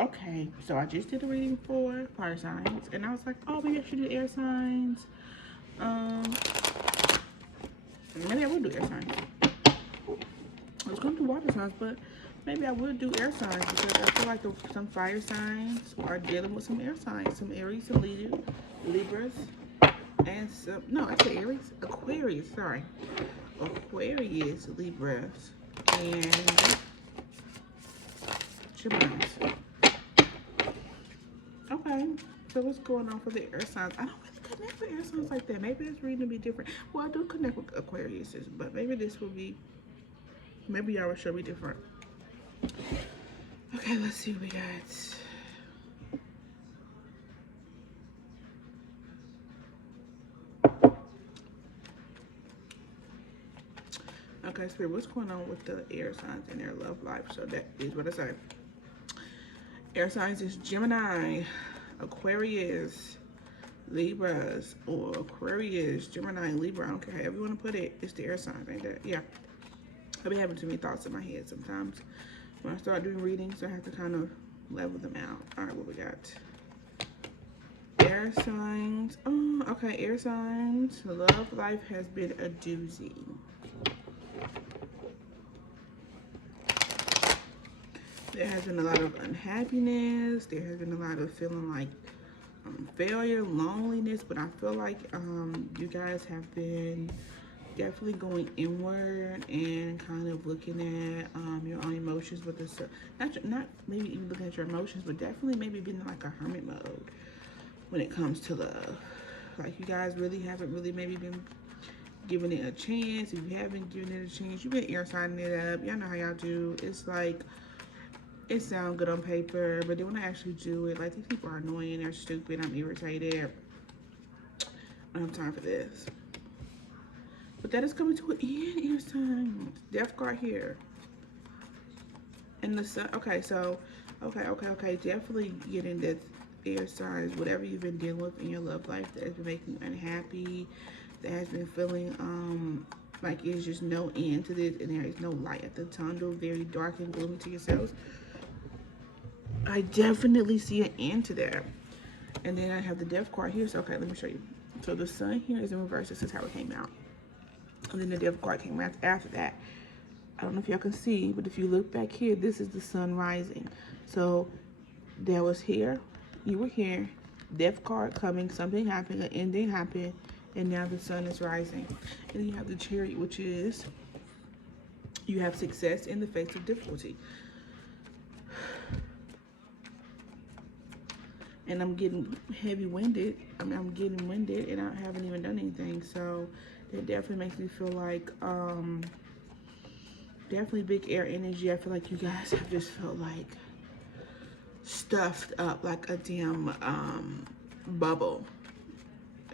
Okay, so I just did a reading for fire signs, and I was like, oh, maybe I should do air signs. Um, Maybe I will do air signs. I was going to do water signs, but maybe I will do air signs because I feel like some fire signs are dealing with some air signs, some Aries, some Libras, and some, no, I said Aries, Aquarius, sorry. Aquarius, Libras, and Geminis. Okay, so what's going on for the air signs? I don't really connect with air signs like that. Maybe this reading will be different. Well, I do connect with Aquariuses, but maybe this will be, maybe y'all show me different. Okay, let's see what we got. Okay, Spirit, what's going on with the air signs in their love life? So that is what I say. Air signs is Gemini, Aquarius, Libras, or Aquarius, Gemini, Libra. I don't care however you want to put it. It's the air signs, ain't that? Yeah. I be having too many thoughts in my head sometimes. When I start doing readings, I have to kind of level them out. All right, what we got? Air signs. Oh, okay, air signs. Love life has been a doozy. There has been a lot of unhappiness. There has been a lot of feeling like failure, loneliness. But I feel like you guys have been definitely going inward and kind of looking at your own emotions with this. Not maybe even looking at your emotions, but definitely maybe being in like a hermit mode when it comes to love. Like you guys really haven't really maybe been giving it a chance. If you haven't given it a chance, you've been air signing it up. Y'all know how y'all do. It's like it sounds good on paper, but then when I actually do it, like these people are annoying, they're stupid, I'm irritated. I don't have time for this. But that is coming to an end, air signs. Death card here. And the sun, okay, so, okay. Definitely getting this air signs, whatever you've been dealing with in your love life that has been making you unhappy, that has been feeling like there's just no end to this and there is no light at the tunnel, very dark and gloomy to yourselves. I definitely see an end to that. And then I have the death card here. So, okay, let me show you. So the sun here is in reverse. This is how it came out. And then the death card came out after that. I don't know if y'all can see, but if you look back here, this is the sun rising. So that was here. You were here. Death card coming. Something happened. An ending happened. And now the sun is rising. And then you have the chariot, which is you have success in the face of difficulty. And I'm getting heavy-winded. I mean, I'm getting winded, and I haven't even done anything. So it definitely makes me feel like, definitely big air energy. I feel like you guys have just felt like stuffed up like a damn bubble.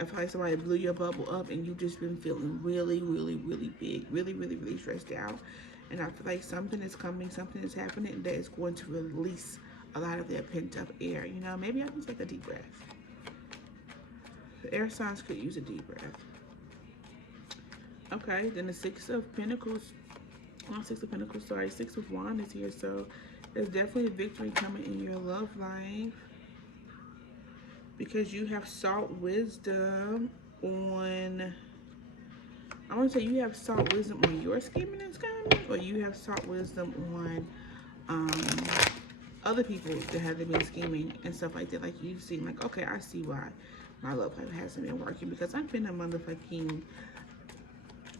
I feel like somebody blew your bubble up, and you've just been feeling really, really, really big, really, really, really stressed out. And I feel like something is coming, something is happening that is going to release a lot of that pent up air. You know, maybe I can take a deep breath. The air signs could use a deep breath. Okay, then the Six of Pentacles, not Six of Pentacles, sorry, Six of Wands is here. So there's definitely a victory coming in your love life because you have sought wisdom on, I want to say you have sought wisdom on your scheming and scamming, or you have sought wisdom on other people that have been scheming and stuff like that. Like you've seen, like, okay, I see why my love life hasn't been working because I've been a motherfucking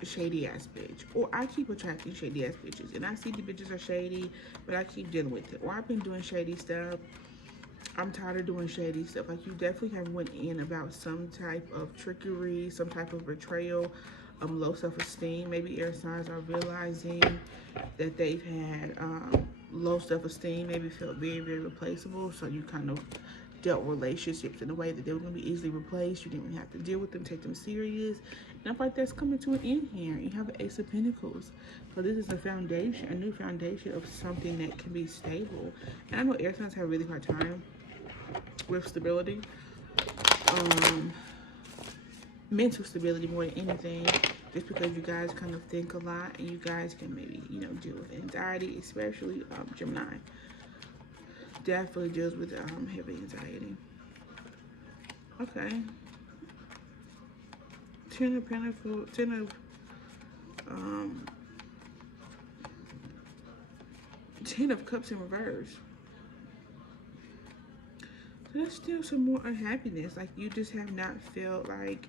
shady ass bitch, or I keep attracting shady ass bitches, and I see the bitches are shady, but I keep dealing with it. Or I've been doing shady stuff. I'm tired of doing shady stuff. Like you definitely have went in about some type of trickery, some type of betrayal, low self-esteem. Maybe air signs are realizing that they've had low self-esteem, maybe felt very, very replaceable. So you kind of dealt relationships in a way that they were going to be easily replaced. You didn't even have to deal with them, take them serious. And I feel like that's coming to an end here. You have an Ace of Pentacles. So this is a foundation, a new foundation of something that can be stable. And I know air signs have a really hard time with stability. Mental stability more than anything, just because you guys kind of think a lot and you guys can maybe, you know, deal with anxiety, especially Gemini. definitely deals with heavy anxiety. Okay. Ten of Pentacles, um, Ten of Cups in reverse. So there's still some more unhappiness. Like you just have not felt like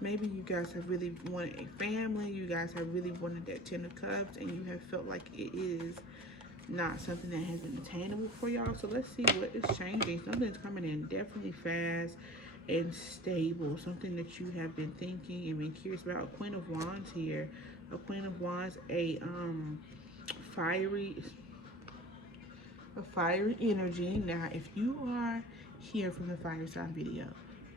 maybe you guys have really wanted a family. You guys have really wanted that Ten of Cups, and you have felt like it is not something that has been attainable for y'all. So let's see what is changing. Something's coming in definitely fast and stable. Something that you have been thinking and been curious about. A Queen of Wands here. A Queen of Wands, fiery a fiery energy. Now, if you are here from the fire sign video,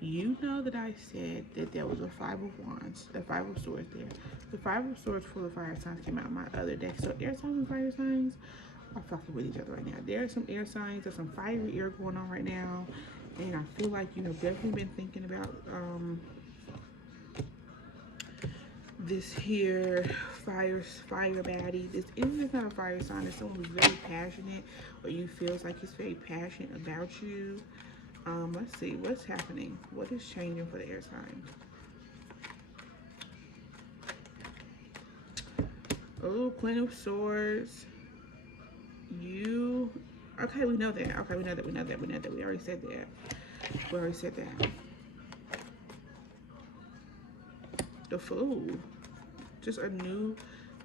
you know that I said that there was a Five of Wands, a Five of Swords there. The Five of Swords for the fire signs came out in my other deck. So air signs and fire signs are fucking with each other right now. There are some air signs, there's some fiery air going on right now. And I feel like you have definitely been thinking about this here fire baddie. This isn't not a fire sign. It's someone who's very passionate, or you feels like he's very passionate about you. Let's see what's happening. What is changing for the air signs? Oh, Queen of Swords. You. Okay, we know that. Okay, we know that. We already said that. The Fool. Just a new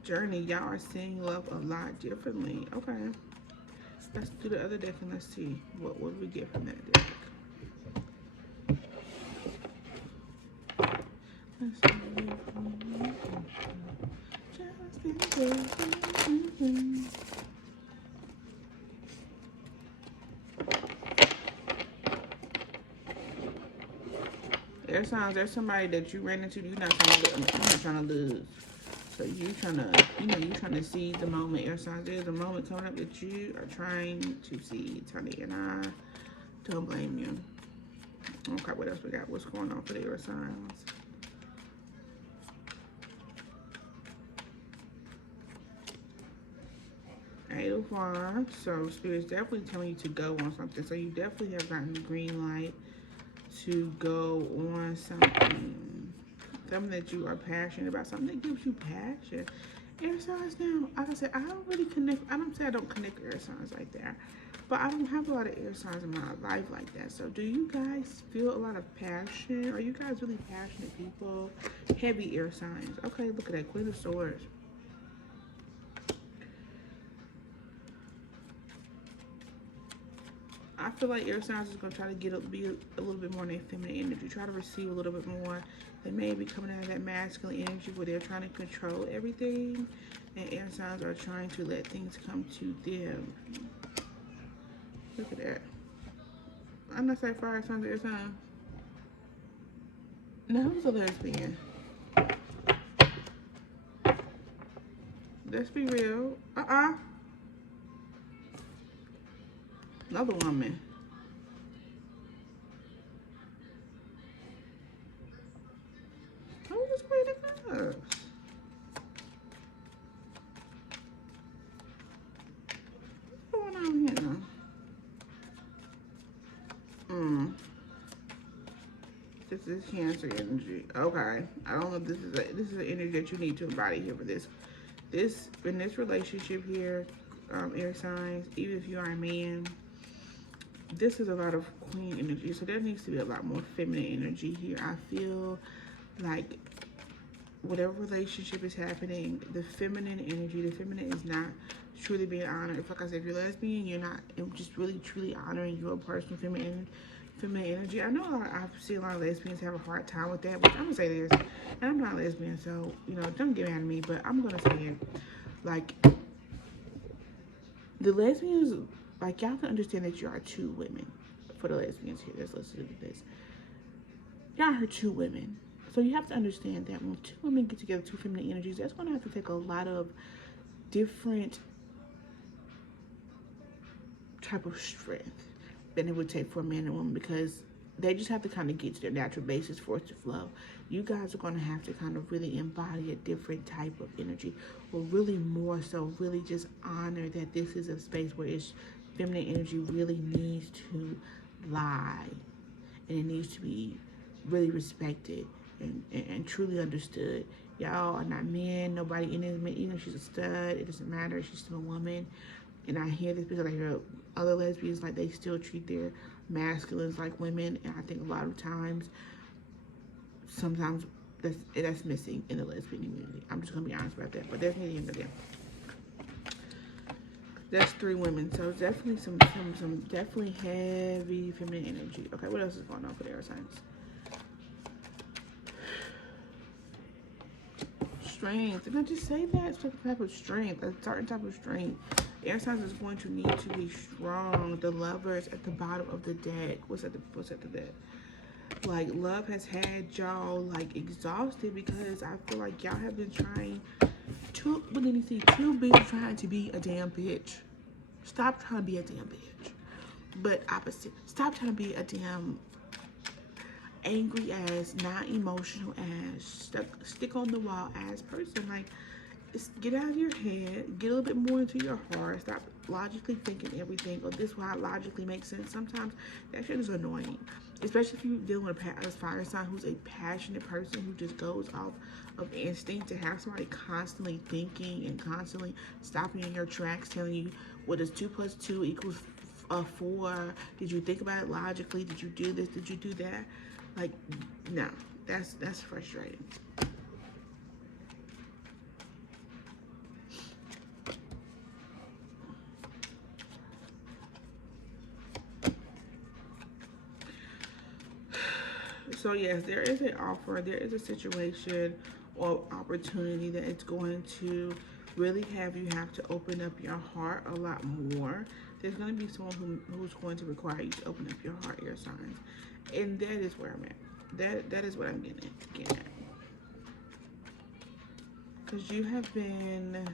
journey. Y'all are seeing love a lot differently. Okay. Let's do the other deck and let's see what we get from that deck. Air signs, there's somebody that you ran into, you're not trying to lose. So you're trying to seize the moment, air signs. There's a moment coming up that you are trying to seize, honey, and I don't blame you. Okay, what else we got? What's going on for the air signs? Eight of Wands. So Spirit's definitely telling you to go on something. So you definitely have gotten the green light to go on something that you are passionate about, something that gives you passion. Air signs now, like I said, I don't really connect. I don't say I don't connect with air signs like that, but I don't have a lot of air signs in my life like that. So do you guys feel a lot of passion? Are you guys really passionate people? Heavy air signs. Okay, look at that, Queen of Swords. I feel like air signs is going to try to be a little bit more in their feminine energy. Try to receive a little bit more. They may be coming out of that masculine energy where they're trying to control everything. And air signs are trying to let things come to them. Look at that. I'm not saying fire signs, air signs. No, who's a lesbian? Let's be real. Another woman. Who was Queen of Cups? What's going on here? This is Cancer energy. Okay. I don't know if this is an energy that you need to embody here for this. In this relationship here, air signs, even if you are a man, this is a lot of queen energy, so there needs to be a lot more feminine energy here. I feel like whatever relationship is happening, the feminine energy, the feminine is not truly being honored. If, like I said, if you're lesbian, you're not just really truly honoring your personal feminine energy. I know I've seen a lot of lesbians have a hard time with that, but I'm gonna say this, and I'm not a lesbian, so don't get mad at me, but I'm gonna say it. Like, the lesbians, like, y'all can understand that you are two women. For the lesbians here, let's listen to this. Y'all are two women. So you have to understand that when two women get together, two feminine energies, that's going to have to take a lot of different type of strength than it would take for a man and woman, because they just have to kind of get to their natural basis for it to flow. You guys are going to have to kind of really embody a different type of energy, or really more so really just honor that this is a space where it's feminine energy really needs to lie, and it needs to be really respected and truly understood. Y'all are not men. Nobody in this man, even if she's a stud, it doesn't matter. She's still a woman. And I hear this because I hear other lesbians like they still treat their masculines like women, and I think a lot of times, sometimes that's missing in the lesbian community. I'm just gonna be honest about that. But there's neither here nor there. That's 3 women, so definitely some definitely heavy feminine energy. Okay, what else is going on for the air signs? Strength. Didn't I just say that? It's a type of strength, a certain type of strength. Air signs is going to need to be strong. The Lovers at the bottom of the deck. What's at the deck? Like, love has had y'all like exhausted because I feel like y'all have been trying too busy trying to be a damn bitch. Stop trying to be a damn bitch. But opposite. Stop trying to be a damn angry ass, not emotional ass, stick on the wall ass person. Like, get out of your head, get a little bit more into your heart, stop logically thinking everything, or this why it logically makes sense. Sometimes that shit is annoying, especially if you're dealing with a fire sign who's a passionate person who just goes off of instinct. To have somebody constantly thinking and constantly stopping in your tracks, telling you what is 2 + 2 = 4. Did you think about it logically? Did you do this? Did you do that? Like, no, that's frustrating. So yes, there is an offer, there is a situation or opportunity that it's going to really have you have to open up your heart a lot more. There's going to be someone who's going to require you to open up your heart, air signs. And that is where I'm at. That is what I'm getting at. Because you have been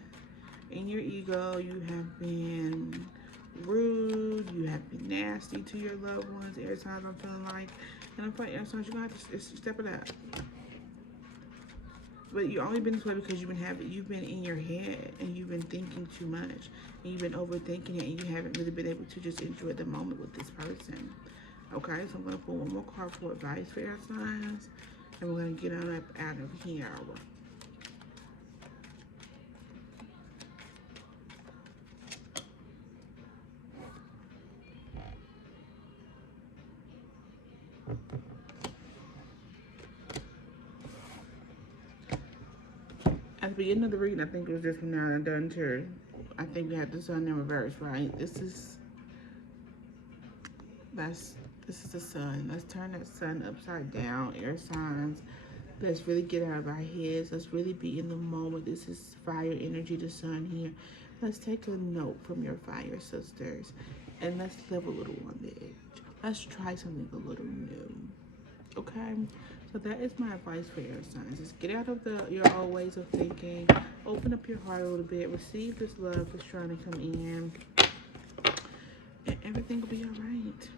in your ego, you have been rude, you have been nasty to your loved ones, air signs, I'm feeling like. And I'm feeling air signs, you're going to have to step it up. But you've only been this way because you've been in your head and you've been thinking too much and you've been overthinking it and you haven't really been able to just enjoy the moment with this person. Okay, so I'm going to pull one more card for advice for air signs, and we're going to get on up out of here. At the beginning of the reading, I think it was just from now and done too. I think we had the sun in reverse, right? This is the sun. Let's turn that sun upside down, air signs. Let's really get out of our heads. Let's really be in the moment. This is fire energy, the sun here. Let's take a note from your fire sisters and let's live a little on the edge. Let's try something a little new. Okay? So that is my advice for air signs. Just get out of your old ways of thinking. Open up your heart a little bit. Receive this love that's trying to come in. And everything will be all right.